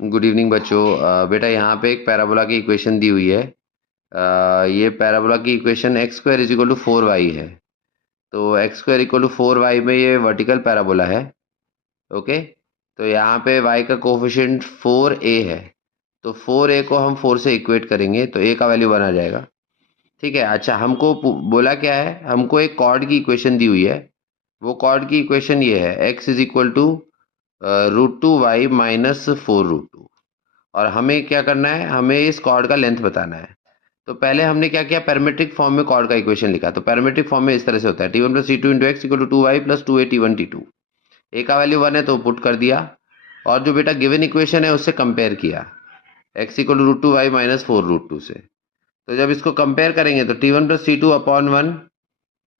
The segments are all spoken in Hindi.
गुड इवनिंग बच्चों। बेटा यहाँ पे एक पैराबोला की इक्वेशन दी हुई है। ये पैराबोला की equation x square is equal to 4y है। तो x square equal to 4y में ये वर्टिकल पैराबोला है। ओके। तो यहाँ पे y का कोफिशिएंट 4a है। तो 4a को हम 4 से इक्वेट करेंगे तो a का वैल्यू 1 आ जाएगा। ठीक है। अच्छा, हमको बोला क्या है, हमको एक कॉर्ड की इक्वेशन दी हुई है। वो कॉर्ड की इक्वेशन ये है, x is equal to √2y - 4√2। और हमें क्या करना है, हमें इस कॉर्ड का लेंथ बताना है। तो पहले हमने क्या किया, पैरामीट्रिक फॉर्म में कॉर्ड का इक्वेशन लिखा। तो पैरामीट्रिक फॉर्म में इस तरह से होता है, t one plus t two into x equal to 2y plus 2a t1 t2। A का वैल्यू 1 है तो पुट कर दिया, और जो बेटा गिवन इक्वेशन है उससे कंपेयर किया, x इक्वल टू √2y - 4√2 से। तो जब इसको कंपेयर करेंगे तो t1 + t2/1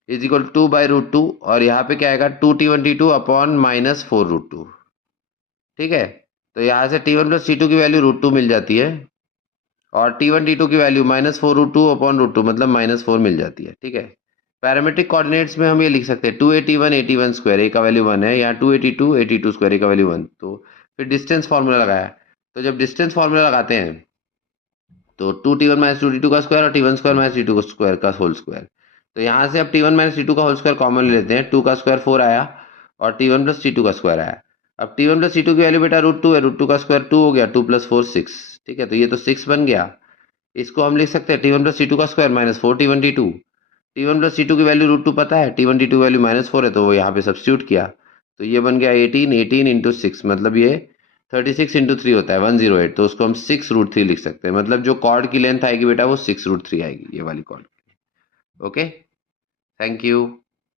is equal to 2/√2, और यहाँ पे क्या आएगा 2t1t2/-4√2। ठीक है। तो यहाँ से t1 + t2 की वैल्यू √2 मिल जाती है, और t1 t2 की वैल्यू -4√2/√2 मतलब -4 मिल जाती है। ठीक है। पैरामीट्रिक कोऑर्डिनेट्स में हम ये लिख सकते हैं 2a t1 a का वैल्यू 1 है, या 2a t2 a का वैल्यू 1। तो फिर डिस्टेंस फार्मूला लगाया। तो जब डिस्टेंस फार्मूला लगाते हैं तो 2t1 - 2t2 का स्क्वायर और t1 स्क्वायर - t2 स्क्वायर का होल स्क्वायर। तो यहाँ से अब t1 - t2 का होल स्क्वायर कॉमन ले लेते हैं। 2 का स्क्वायर 4 आया, और t1 + t2 का स्क्वायर आया। अब t1 + t2 की वैल्यू बेटा √2 है, √2 का स्क्वायर 2 हो गया, 2 + 4 6। ठीक है। तो ये तो 6 बन गया। इसको हम लिख सकते हैं t1 + t2 का square -4 t1 t2। t1 + t2 की वैल्यू √2 पता है, t1 t2 की वैल्यू -4 है, तो वो यहाँ पे सब्स्टिट्यूट किया। तो ये बन गया 18, 18 इंटू 6, मतलब ये 36 इंटू 3 होता है 108। तो उसको हम 6√3 लिख सकते हैं, मतलब जो कॉर्ड की लेंथ आएगी बेटा वो 6√3 आएगी, ये वाली कॉर्ड। ओके। Thank you.